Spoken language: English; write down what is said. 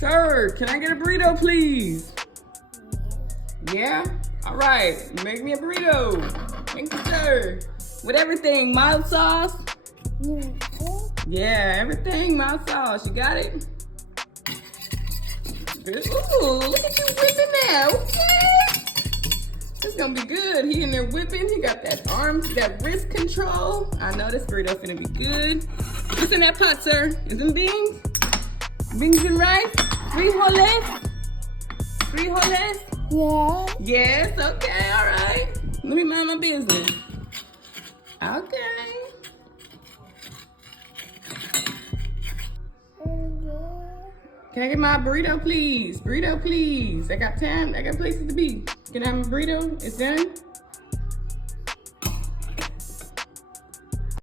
Sir, can I get a burrito, please? Yeah? All right, make me a burrito. Thank you, sir. With everything, mild sauce? Yeah, everything, mild sauce. You got it? Good. Ooh, look at you whipping now. Okay. It's gonna be good. He in there whipping. He got that wrist control. I know this burrito finna be good. What's in that pot, sir? Is them beans? Beans and rice? Frijoles? Frijoles? Yeah. Yes, okay, all right. Let me mind my business. Okay. Can I get my burrito, please? Burrito, please. I got time. I got places to be. Can I have my burrito? It's done?